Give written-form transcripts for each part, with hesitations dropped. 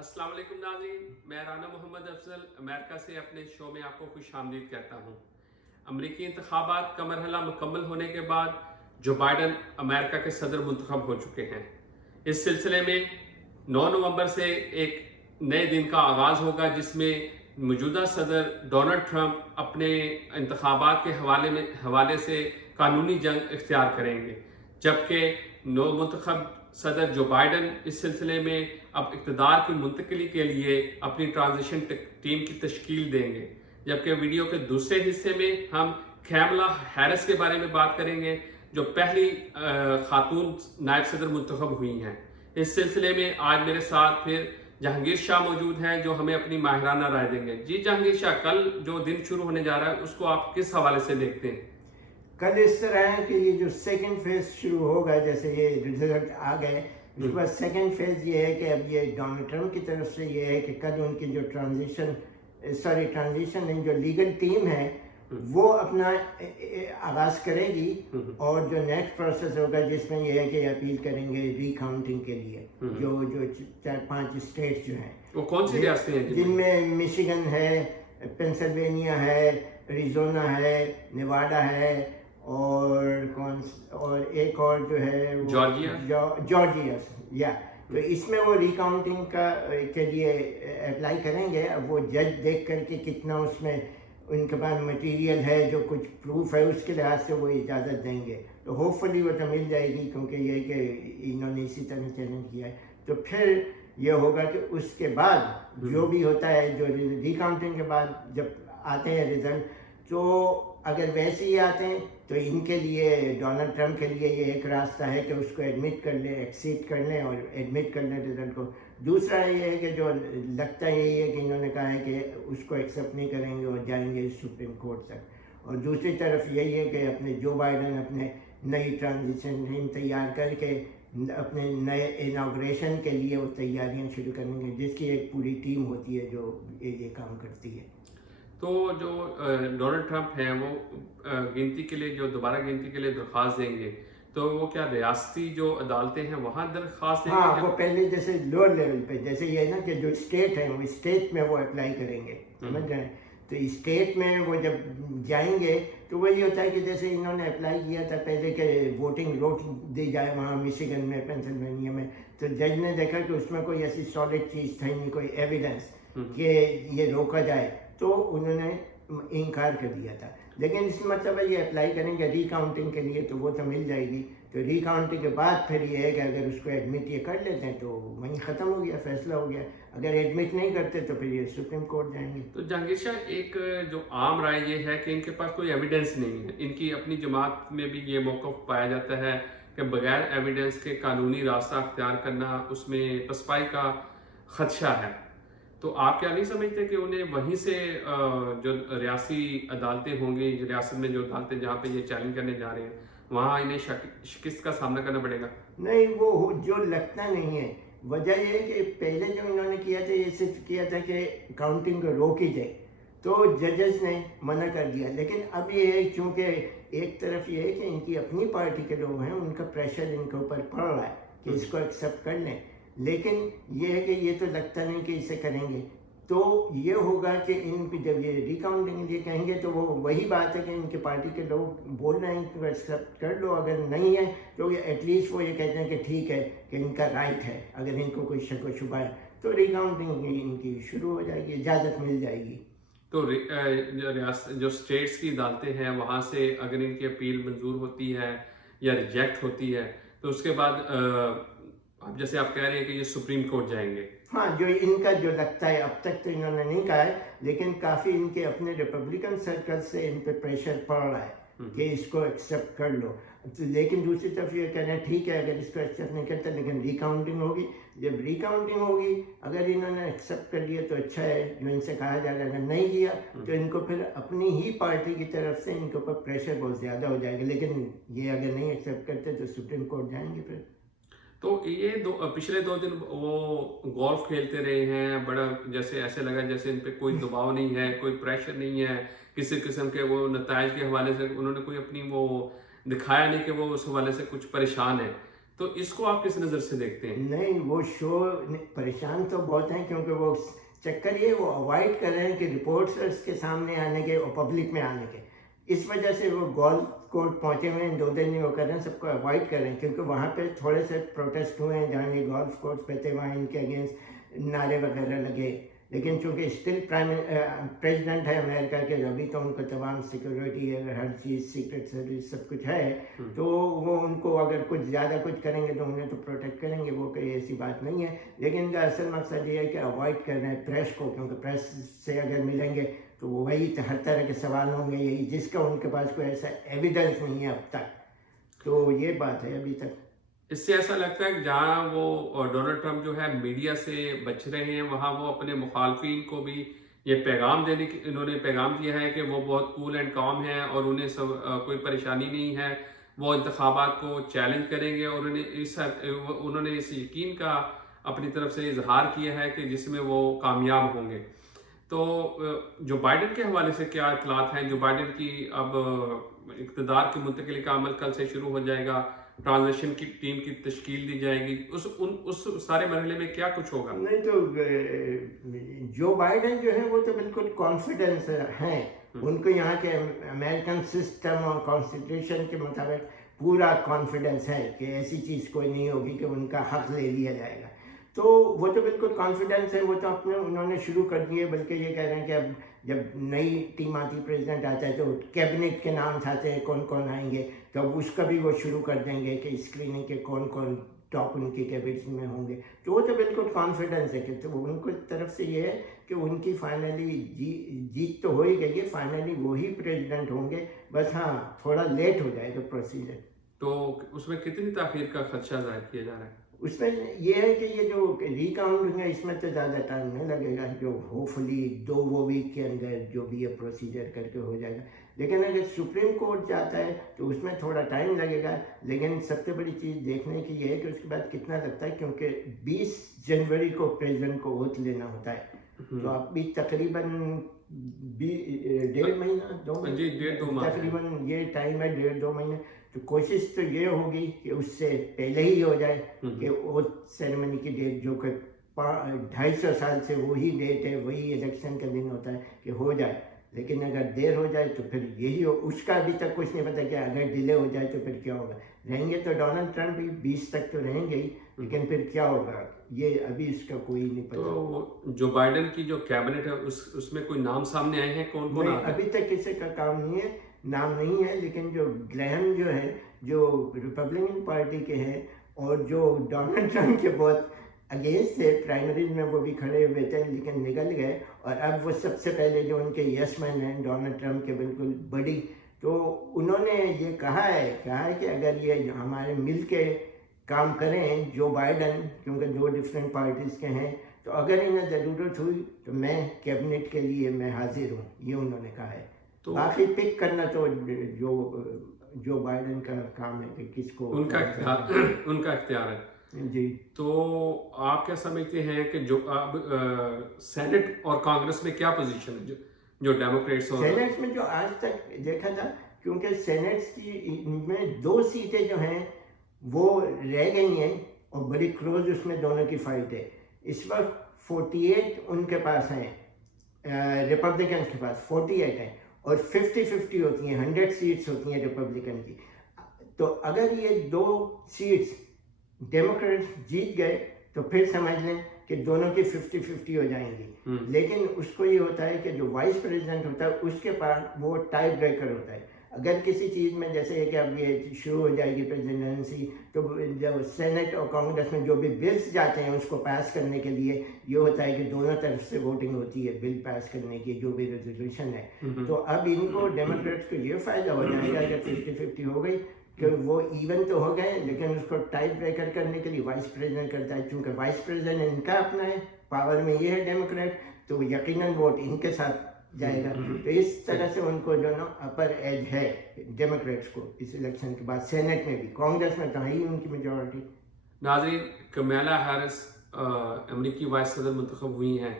अस्सलाम वालेकुम नाज़रीन, मैं राना मोहम्मद अफजल अमेरिका से अपने शो में आपको खुश आमदीद कहता हूँ। अमरीकी इंतखाबात का मरहला मुकम्मल होने के बाद जो बाइडन अमेरिका के सदर मुंतखब हो चुके हैं। इस सिलसिले में 9 नवंबर से एक नए दिन का आगाज़ होगा जिसमें मौजूदा सदर डोनाल्ड ट्रंप अपने इंतखाबात के हवाले से कानूनी जंग इख्तियार करेंगे, जबकि नौ मुंतखब सदर जो बाइडन इस सिलसिले में अब इक़्तिदार की मुंतकिली के लिए अपनी ट्रांजिशन टीम की तश्कील देंगे। जबकि वीडियो के दूसरे हिस्से में हम कैमला हैरिस के बारे में बात करेंगे, जो पहली खातून नायब सदर मुंतखब हुई हैं। इस सिलसिले में आज मेरे साथ फिर जहांगीर शाह मौजूद हैं, जो हमें अपनी माहिराना राय देंगे। जी जहांगीर शाह, कल जो दिन शुरू होने जा रहा है उसको आप किस हवाले से देखते हैं? कल इस तरह है कि ये जो सेकंड फेज शुरू होगा, जैसे ये रिजल्ट आ गए, उसके बाद सेकंड फेज ये है कि अब ये डोनाल्ड ट्रंप की तरफ से ये है कि कल उनकी जो ट्रांजिशन नहीं, जो लीगल टीम है वो अपना आगाज करेगी और जो नेक्स्ट प्रोसेस होगा जिसमें ये है कि अपील करेंगे रिकाउंटिंग के लिए। जो जो 4-5 स्टेट्स जो हैं, वो कौन सी रियासतें हैं जिनमें मिशिगन है, पेंसिल्वेनिया है, एरिज़ोना है, नेवाडा है और एक और जो है जॉर्जिया या। तो इसमें वो रिकाउंटिंग के लिए अप्लाई करेंगे। अब वो जज देख करके कितना उसमें उनके पास मटेरियल है, जो कुछ प्रूफ है, उसके लिहाज से वो इजाज़त देंगे। तो होपफुली वो तो मिल जाएगी, क्योंकि ये कि इन्होंने इसी तरह चैलेंज किया है। तो फिर ये होगा कि उसके बाद जो भी होता है, जो रिकाउंटिंग के बाद जब आते हैं रिजल्ट, तो अगर वैसे ही आते हैं तो इनके लिए, डोनाल्ड ट्रंप के लिए ये एक रास्ता है कि उसको एडमिट कर ले, एक्सीड कर लें और एडमिट कर लें रिजल्ट को। दूसरा ये है कि जो लगता है यही है कि इन्होंने कहा है कि उसको एक्सेप्ट नहीं करेंगे और जाएंगे सुप्रीम कोर्ट तक। और दूसरी तरफ यही है कि अपने जो बाइडन अपने नई ट्रांजिशन टीम तैयार करके अपने नए इनाग्रेशन के लिए वो तैयारियां शुरू करेंगे, जिसकी एक पूरी टीम होती है जो ये काम करती है। तो जो डोनाल्ड ट्रंप हैं वो गिनती के लिए, जो दोबारा गिनती के लिए दरख्वास्त देंगे, तो वो क्या रियासती जो अदालतें हैं वहाँ दरख्वास्त देंगे? हाँ, वो पहले जैसे लोअर लेवल पे, जैसे ये ना कि जो स्टेट है वो स्टेट में वो अप्लाई करेंगे, समझ रहे हैं। तो स्टेट में वो जब जाएंगे तो वही होता है कि जैसे इन्होंने अप्लाई किया था पहले के वोटिंग रोक दी जाए वहाँ मिशिगन में, पेंसिल्वेनिया में। तो जज ने देखा कि उसमें कोई ऐसी सॉलिड चीज़ थी नहीं, कोई एविडेंस कि ये रोका जाए, तो उन्होंने इनकार कर दिया था। लेकिन इस मतलब है ये अप्लाई करेंगे रिकाउंटिंग के लिए तो वो तो मिल जाएगी। तो रिकाउंटिंग के बाद फिर ये है कि अगर उसको एडमिट ये कर लेते हैं तो वहीं ख़त्म हो गया, फैसला हो गया। अगर एडमिट नहीं करते तो फिर ये सुप्रीम कोर्ट जाएंगे। तो जहांगीर शाह, एक जो आम राय ये है कि इनके पास कोई एविडेंस नहीं है। इनकी अपनी जमात में भी ये मौक़िफ़ पाया जाता है कि बगैर एविडेंस के कानूनी रास्ता अख्तियार करना, उसमें पसपाई का ख़दशा है। तो आप क्या नहीं समझते कि उन्हें वहीं से जो रियासी अदालतें होंगी, रियासत में जो अदालतें जहाँ पे ये चैलेंज करने जा रहे हैं, वहाँ इन्हें शिकस्त का सामना करना पड़ेगा? नहीं, वो जो लगता नहीं है। वजह यह है कि पहले जो इन्होंने किया था, ये सिर्फ किया था कि काउंटिंग को रोकी जाए, तो जजेस ने मना कर दिया। लेकिन अब ये है, चूँकि एक तरफ ये है कि इनकी अपनी पार्टी के लोग हैं, उनका प्रेशर इनके ऊपर पड़ रहा है कि इसको एक्सेप्ट कर लें। लेकिन ये है कि ये तो लगता नहीं कि इसे करेंगे। तो ये होगा कि इन जब ये रिकाउंटिंग ये कहेंगे तो वो वही बात है कि इनके पार्टी के लोग बोल रहे हैं कि एक्सेप्ट कर लो, अगर नहीं है तो एटलीस्ट वो ये कहते हैं कि ठीक है कि इनका राइट है। अगर इनको कोई शक व शुबा है तो रिकाउंटिंग इनकी शुरू हो जाएगी, इजाज़त मिल जाएगी। तो जो स्टेट्स की अदालतें हैं वहाँ से अगर इनकी अपील मंजूर होती है या रिजेक्ट होती है, तो उसके बाद अब जैसे आप कह रहे हैं कि ये सुप्रीम कोर्ट जाएंगे। हाँ, जो इनका जो लगता है, अब तक तो इन्होंने नहीं कहा है, लेकिन काफ़ी इनके अपने रिपब्लिकन सर्कल से इन पे प्रेशर पड़ रहा है कि इसको एक्सेप्ट कर लो। तो लेकिन दूसरी तरफ ये कह रहे हैं ठीक है अगर इसको एक्सेप्ट नहीं करता, लेकिन रिकाउंटिंग होगी। जब रिकाउंटिंग होगी, अगर इन्होंने एक्सेप्ट कर लिया तो अच्छा है, जो इनसे कहा जाएगा। अगर नहीं किया तो इनको फिर अपनी ही पार्टी की तरफ से इनके ऊपर प्रेशर बहुत ज़्यादा हो जाएगा। लेकिन ये अगर नहीं एक्सेप्ट करते तो सुप्रीम कोर्ट जाएंगे फिर। तो ये पिछले 2 दिन वो गोल्फ खेलते रहे हैं, बड़ा जैसे ऐसे लगा जैसे इन पे कोई दबाव नहीं है, कोई प्रेशर नहीं है, किसी किस्म के वो नताइज के हवाले से उन्होंने कोई अपनी वो दिखाया नहीं कि वो उस हवाले से कुछ परेशान है। तो इसको आप किस नज़र से देखते हैं? नहीं, वो शो परेशान तो बहुत हैं, क्योंकि वो चक्कर ये वो अवॉइड कर रहे हैं कि रिपोर्टर्स के सामने आने के और पब्लिक में आने के। इस वजह से वो गोल्फ कोर्ट पहुंचे हुए हैं, 2 दिन नहीं वो कर रहे हैं, सबको अवॉइड कर रहे हैं, क्योंकि वहाँ पे थोड़े से प्रोटेस्ट हुए हैं जहाँ ये गोल्फ कोर्ट पे थे, वहाँ इनके अगेंस्ट नारे वगैरह लगे। लेकिन चूंकि स्टिल प्रेसिडेंट है अमेरिका के, अभी तो उनको तमाम सिक्योरिटी हर चीज़, सीक्रेट सर्विस सब कुछ है, तो वो उनको अगर कुछ ज़्यादा कुछ करेंगे तो उन्हें तो प्रोटेक्ट करेंगे, वो कोई ऐसी बात नहीं है। लेकिन इनका असल मकसद ये है कि अवॉइड कर रहे हैं प्रेस को, क्योंकि प्रेस से अगर मिलेंगे तो वो वही हर तरह के सवाल होंगे, यही जिसका उनके पास कोई ऐसा एविडेंस नहीं है अब तक। तो ये बात है अभी तक। इससे ऐसा लगता है कि जहाँ वो डोनाल्ड ट्रंप जो है मीडिया से बच रहे हैं, वहाँ वो अपने मुखालफिन को भी ये पैगाम देने की इन्होंने पैगाम दिया है कि वो बहुत कूल एंड काम है और उन्हें कोई परेशानी नहीं है, वो इंतखाबात को चैलेंज करेंगे, और उन्होंने इस यकीन का अपनी तरफ से इजहार किया है कि जिसमें वो कामयाब होंगे। तो जो बाइडेन के हवाले से क्या इतलात हैं? जो बाइडेन की अब इक़्तिदार की मुंतकिली का अमल कल से शुरू हो जाएगा, ट्रांजिशन की टीम की तश्कील दी जाएगी, उस सारे मरहले में क्या कुछ होगा? नहीं तो जो बाइडेन जो है वो तो बिल्कुल कॉन्फिडेंस हैं, उनको यहाँ के अमेरिकन सिस्टम और कॉन्स्टिट्यूशन के मुताबिक पूरा कॉन्फिडेंस है कि ऐसी चीज़ कोई नहीं होगी कि उनका हक ले लिया जाएगा। तो वो तो बिल्कुल कॉन्फिडेंस है, वो तो अपने उन्होंने शुरू कर दिए, बल्कि ये कह रहे हैं कि अब जब नई टीम आती, प्रेसिडेंट आता है, तो कैबिनेट के नाम आते हैं कौन कौन आएंगे, तो अब उसका भी वो शुरू कर देंगे कि स्क्रीनिंग के कौन कौन टॉप उनकी कैबिनेट में होंगे। तो वो तो बिल्कुल कॉन्फिडेंस है कि तो उनको तरफ से ये है कि उनकी फाइनली जीत तो हो ही गई है, फाइनली वही प्रेसिडेंट होंगे, बस हाँ थोड़ा लेट हो जाएगा प्रोसीजर। तो उसमें कितनी ताखीर का खदशा जाहिर किया जा रहा है? उसमें ये है कि ये जो रिकाउंट है इसमें तो ज़्यादा टाइम नहीं लगेगा, जो होपफुली 2 वीक के अंदर जो भी ये प्रोसीजर करके हो जाएगा। लेकिन अगर सुप्रीम कोर्ट जाता है तो उसमें थोड़ा टाइम लगेगा। लेकिन सबसे बड़ी चीज़ देखने की ये है कि उसके बाद कितना लगता है, क्योंकि 20 जनवरी को प्रेसिडेंट को ओथ लेना होता है, तो अभी तकरीबन 1.5 महीना 2 जी, 1.5-2 माह तकरीबन ये टाइम है, 1.5-2 महीने। तो कोशिश तो ये होगी कि उससे पहले ही हो जाए, कि ओथ सेरेमनी की डेट जो कि 250 साल से वही डेट है, वही इलेक्शन का दिन होता है, कि हो जाए। लेकिन अगर देर हो जाए तो फिर यही हो, उसका अभी तक कुछ नहीं पता कि अगर डिले हो जाए तो फिर क्या होगा। रहेंगे तो डोनाल्ड ट्रंप भी 20 तक तो रहेंगे ही, लेकिन फिर क्या होगा ये अभी इसका कोई नहीं पता। तो जो बाइडेन की जो कैबिनेट है उसमें कोई नाम सामने आए हैं? कौन कौन अभी तक किसी का काम नहीं है, नाम नहीं है। लेकिन जो ग्रैहम जो है, जो रिपब्लिकन पार्टी के हैं और जो डोनाल्ड ट्रंप के बहुत अगेंस्ट थे, प्राइमरीज में वो भी खड़े हुए थे लेकिन निकल गए, और अब वो सबसे पहले जो उनके यस मैन हैं डोनाल्ड ट्रंप के बिल्कुल बड़ी, तो उन्होंने ये कहा है कि अगर ये हमारे मिल के काम करें जो बाइडेन, क्योंकि 2 डिफरेंट पार्टीज़ के हैं, तो अगर इन्हें ज़रूरत हुई तो मैं कैबिनेट के लिए मैं हाजिर हूँ, ये उन्होंने कहा है। तो बाकी पिक करना तो जो बाइडेन का काम है कि किसको, उनका इख्तियार है जी। तो आप क्या समझते हैं कि जो अब सेनेट और कांग्रेस में क्या पोजीशन है, जो डेमोक्रेट्स और सेनेट में जो आज तक देखा था, क्योंकि सेनेट की में 2 सीटें जो हैं वो रह गई हैं और बड़ी क्लोज उसमें दोनों की फाइट है। इस वक्त 48 उनके पास हैं, रिपब्लिकन के पास 48 हैं, और 50-50 होती हैं, 100 सीट्स होती हैं रिपब्लिकन की। तो अगर ये 2 सीट्स डेमोक्रेट्स जीत गए तो फिर समझ लें कि दोनों की 50-50 हो जाएंगी। लेकिन उसको ये होता है कि जो वाइस प्रेसिडेंट होता है उसके पास वो टाई ब्रेकर होता है। अगर किसी चीज़ में जैसे है कि अब ये शुरू हो जाएगी प्रेसिडेंसी, तो जब सेनेट और कांग्रेस में जो भी बिल्स जाते हैं उसको पास करने के लिए ये होता है कि दोनों तरफ से वोटिंग होती है बिल पास करने की, जो भी रेजोल्यूशन है। तो अब इनको डेमोक्रेट्स को ये फ़ायदा हो जाएगा कि 50-50 हो गई, कि वो इवन तो हो गए, लेकिन उसको टाई ब्रेकर करने के लिए वाइस प्रेसिडेंट करता है। चूँकि वाइस प्रेसिडेंट इनका अपना है, पावर में ये है डेमोक्रेट, तो यकीनन वोट इनके साथ जाएगा। तो इस तरह से उनको जो ना अपर एज है डेमोक्रेट्स को इस इलेक्शन के बाद, सेनेट में भी, कांग्रेस में तो ही उनकी मेजॉरिटी। नाज़रीन, कमला हैरिस अमेरिकी वाइस सदर मुंतखब हुई हैं।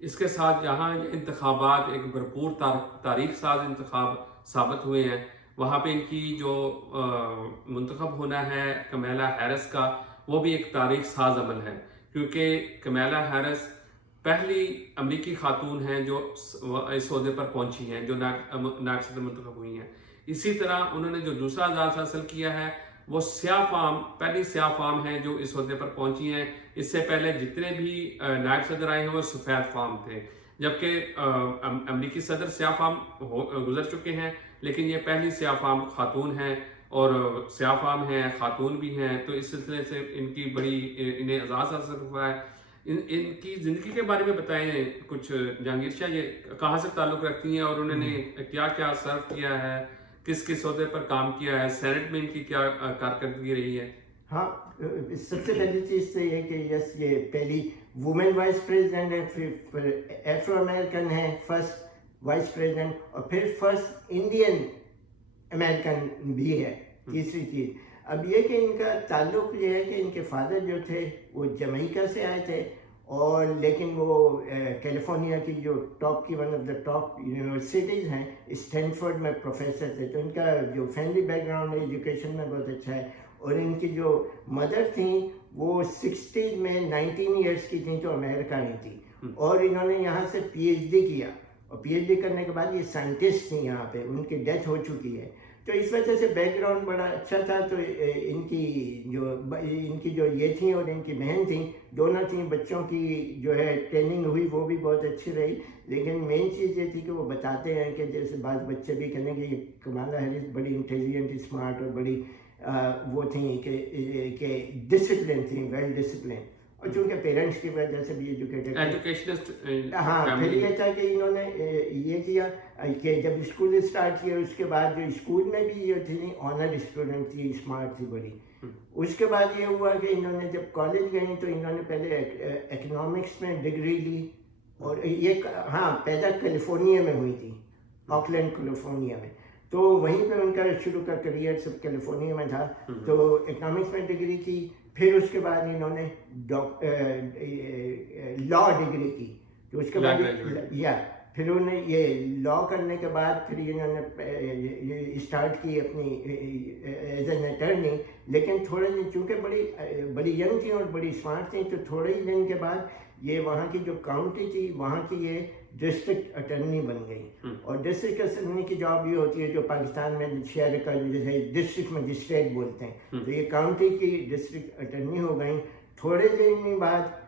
इसके साथ जहाँ इंतखाबात एक भरपूर तारीख साज इंतखाब साबित हुए हैं, वहाँ पे इनकी जो मुंतखब होना है कमला हैरिस का, वो भी एक तारीख साज अमल है, क्योंकि कमला हैरिस पहली अमरीकी खातून हैं जो इस ओहदे पर पहुंची हैं, जो नायब सदर मुंतखब हुई हैं। इसी तरह उन्होंने जो दूसरा एजाज़ हासिल किया है वो स्याह फाम, पहली स्याह फाम है जो इस ओहदे पर पहुंची हैं। इससे पहले जितने भी नायब सदर आए हैं वो सफ़ेद फाम थे, जबकि अमरीकी सदर स्याह फाम गुजर चुके हैं, लेकिन ये पहली स्याह फाम खातून हैं और स्याह फाम हैं, खातून भी हैं। तो इस सिलसिले से इनकी बड़ी इन्हें एजाज़ हासिल हुआ है। इनकी ज़िंदगी के बारे में बताएं कुछ जहांगीर शाह, ये कहाँ से ताल्लुक़ रखती हैं और उन्होंने क्या क्या सर्व किया है, किस किस ओहदे पर काम किया है, सेनेट में इनकी क्या कारकर्दगी रही है? हाँ, सबसे पहली चीज़ तो ये कि यस, ये पहली वुमेन वाइस प्रेसिडेंट है, फिर एफ्रो अमेरिकन है फर्स्ट वाइस प्रेसिडेंट, और फिर फर्स्ट इंडियन अमेरिकन भी है, तीसरी चीज़। अब ये कि इनका ताल्लुक़ ये है कि इनके फादर जो थे वो जमैका से आए थे, और लेकिन वो कैलिफोर्निया की जो टॉप की one of the top universities हैं, स्टैनफोर्ड में प्रोफेसर थे। तो इनका जो फैमिली बैकग्राउंड है एजुकेशन में बहुत अच्छा है। और इनकी जो मदर थी वो 60 में 19 ईयर्स की थी तो अमेरिका आई थी, और इन्होंने यहाँ से PhD किया, और PhD करने के बाद ये साइंटिस्ट थी यहाँ पे, उनकी डेथ हो चुकी है। तो इस वजह से बैकग्राउंड बड़ा अच्छा था। तो इनकी जो ये थी और इनकी बहन थी, दोनों थी, बच्चों की जो है ट्रेनिंग हुई वो भी बहुत अच्छी रही। लेकिन मेन चीज़ ये थी कि वो बताते हैं कि जैसे बाद बच्चे भी कहने कि कमला हैरिस बड़ी इंटेलिजेंट, स्मार्ट और बड़ी वो थी कि डिसिप्लिन थी, वेल डिसिप्लिन, और चूँकि पेरेंट्स की वजह से भी एजुकेटेड। हाँ, फिर ये था कि इन्होंने ये किया कि जब स्कूल स्टार्ट किया उसके बाद जो स्कूल में भी ये थी ऑनर स्टूडेंट थी, स्मार्ट थी बड़ी। उसके बाद ये हुआ कि इन्होंने जब कॉलेज गई तो इन्होंने पहले इकोनॉमिक्स में डिग्री ली, और ये हाँ पैदा कैलिफोर्निया में हुई थी, ऑकलैंड कैलिफोर्निया में। तो वहीं पे उनका शुरू का करियर सब कैलिफोर्निया में था। तो इकोनॉमिक्स में डिग्री की, फिर उसके बाद इन्होंने लॉ डिग्री की। तो उसके बाद फिर उन्हें ये लॉ करने के बाद फिर इन्होंने स्टार्ट की अपनी एज एन अटर्नी। लेकिन थोड़े दिन चूँकि बड़ी यंग थी और बड़ी स्मार्ट थी, तो थोड़े ही दिन के बाद ये वहाँ की जो काउंटी थी वहाँ की ये डिस्ट्रिक्ट अटर्नी बन गई। और डिस्ट्रिक्ट अटर्नी की जॉब ये होती है जो पाकिस्तान में शहर का जैसे डिस्ट्रिक्ट मजिस्ट्रेट बोलते हैं, तो ये काउंटी की डिस्ट्रिक्ट अटर्नी हो गई। थोड़े दिन बाद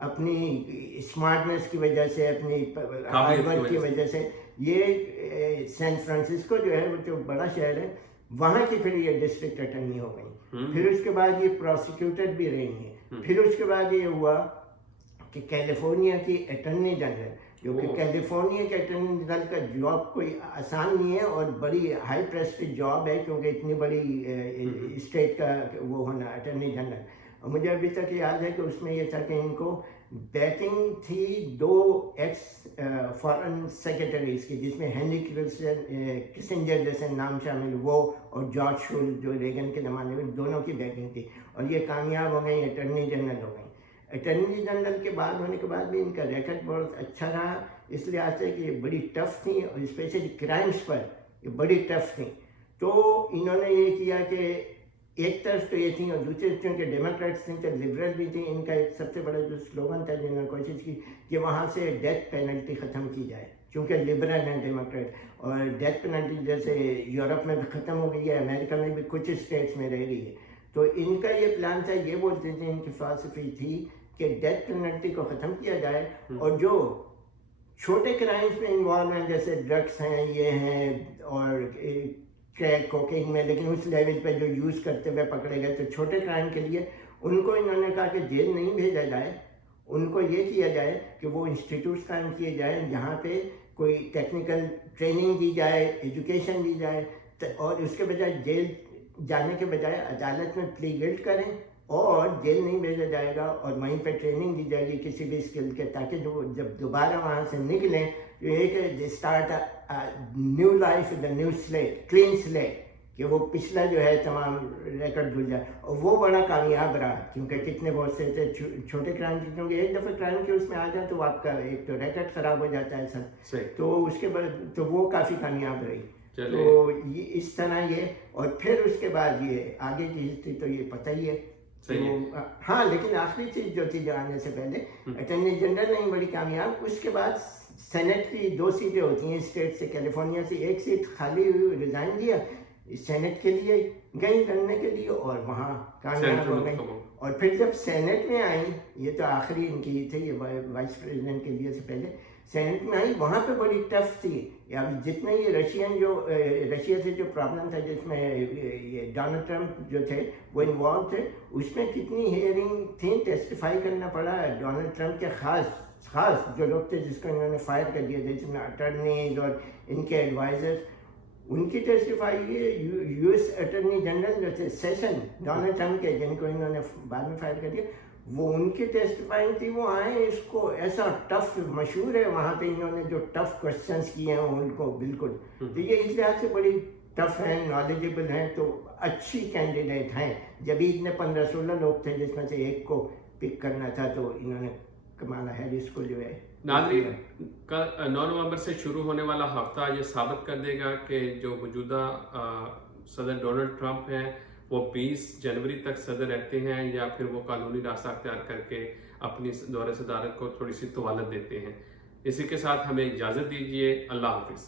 अपनी स्मार्टनेस की वजह से, अपनी हार्ड वर्क की वजह से, ये सैन फ्रांसिस्को जो है वो जो बड़ा शहर है वहाँ की फिर ये डिस्ट्रिक्ट अटर्नी हो गई। फिर उसके बाद ये प्रोसिक्यूटर भी रही हैं। फिर उसके बाद ये हुआ कि कैलिफोर्निया की अटर्नी जनरल, जो कि कैलिफोर्निया के अटर्नी जनरल का जॉब कोई आसान नहीं है और बड़ी हाई प्रेस्टीज जॉब है, क्योंकि इतनी बड़ी स्टेट का वो होना अटर्नी जनरल। और मुझे अभी तक याद है कि उसमें ये था कि इनको बैकिंग थी 2 एक्स फॉरेन सेक्रेटरीज की, जिसमें हेनरी किसिंजर जैसे नाम शामिल, वो और जॉर्ज शूल्स जो रेगन के ज़माने में, दोनों की बैकिंग थी। और ये कामयाब हो गई, अटर्नी जनरल हो गई। अटर्नी जनरल के बाद होने के बाद भी इनका रिकॉर्ड बहुत अच्छा रहा, इसलिए आज से कि ये बड़ी टफ थी और स्पेशली क्राइम्स पर ये बड़ी टफ थी। तो इन्होंने ये किया कि एक तरफ तो ये थी और दूसरी चूँकि डेमोक्रेट्स थी तो लिबरल भी थी। इनका एक सबसे बड़ा जो स्लोगन था जिन्होंने कोशिश की कि वहाँ से डेथ पेनल्टी ख़त्म की जाए, क्योंकि लिबरल हैं डेमोक्रेट। और डेथ पेनल्टी जैसे यूरोप में भी ख़त्म हो गई है, अमेरिका में भी कुछ स्टेट्स में रह गई है। तो इनका ये प्लान था, ये बोलते थे, इनकी फिलॉसफी थी कि डेथ पेनल्टी को ख़त्म किया जाए और जो छोटे क्राइम्स में इन्वॉल्व हैं जैसे ड्रग्स हैं, ये हैं और क्रैक कोकेन में, लेकिन उस लेवल पे जो यूज़ करते हुए पकड़े गए, तो छोटे क्राइम के लिए उनको इन्होंने कहा कि जेल नहीं भेजा जाए, उनको ये किया जाए कि वो इंस्टीट्यूट्स कायम किए जाए जहाँ पे कोई टेक्निकल ट्रेनिंग दी जाए, एजुकेशन दी जाए, और उसके बजाय जेल जाने के बजाय अदालत में प्ली गिल्ट करें और जेल नहीं भेजा जाएगा और वहीं पे ट्रेनिंग दी जाएगी किसी भी स्किल के, ताकि जो जब दोबारा वहाँ से निकलें तो एक start new life the new slate, clean slate, कि वो पिछला जो है तमाम रिकॉर्ड धुल जाए। और वो बड़ा कामयाब रहा, क्योंकि कितने बहुत से छोटे क्राइम, क्योंकि एक दफ़ा क्राइम के उसमें आ जाए तो आपका एक तो रिकॉर्ड ख़राब हो जाता है सब, तो उसके बाद तो वो काफ़ी कामयाब रही। चलिए। तो ये इस तरह ये, और फिर उसके बाद ये आगे की हिस्ट्री तो ये पता ही है। सही है। तो हाँ, लेकिन आखिरी चीज जो थी जो आने से पहले अटॉर्नी जनरल नहीं बड़ी कामयाब, उसके बाद सेनेट की 2 सीटें होती हैं स्टेट से, कैलिफोर्निया से 1 सीट खाली हुई, रिजाइन दिया, सेनेट के लिए गई लड़ने के लिए और वहाँ कामयाब हो गई। और फिर जब सेनेट में आई, ये तो आखिरी इनकी थी, ये वाइस प्रेसिडेंट के लिए से पहले सेनेट में आई, वहाँ पे बड़ी टफ थी। या जितने ये रशिया से जो प्रॉब्लम था, जिसमें ये डोनाल्ड ट्रंप जो थे वो इन्वॉल्व थे, उसमें कितनी हियरिंग थी, टेस्टिफाई करना पड़ा डोनाल्ड ट्रंप के खास जो लोग थे जिसको इन्होंने फायर कर दिया, जिसमें अटर्नीज और इनके एडवाइजर्स, उनकी टेस्टिफाई ये यूएस अटॉर्नी जनरल जो थे सेशन डोनाल्ड ट्रंप के, जिनको इन्होंने बाद में फायर कर दिया, वो उनकी टेस्टिफाई थी। वो आए, इसको ऐसा टफ, मशहूर है वहाँ पे इन्होंने जो टफ क्वेश्चंस किए हैं उनको बिल्कुल, तो ये इस लिहाज से बड़ी टफ हैं, नॉलेजेबल हैं, तो अच्छी कैंडिडेट हैं। जब इतने 15-16 लोग थे जिसमें से एक को पिक करना था, तो इन्होंने कमाला हैरिस को जो है। नाज़रीन, कल 9 नवंबर से शुरू होने वाला हफ्ता ये साबित कर देगा कि जो मौजूदा सदर डोनाल्ड ट्रंप हैं वो 20 जनवरी तक सदर रहते हैं या फिर वो कानूनी रास्ता अख्तियार करके अपनी दौरे सदारत को थोड़ी सी तवालत देते हैं। इसी के साथ हमें इजाज़त दीजिए। अल्लाह हाफिज़।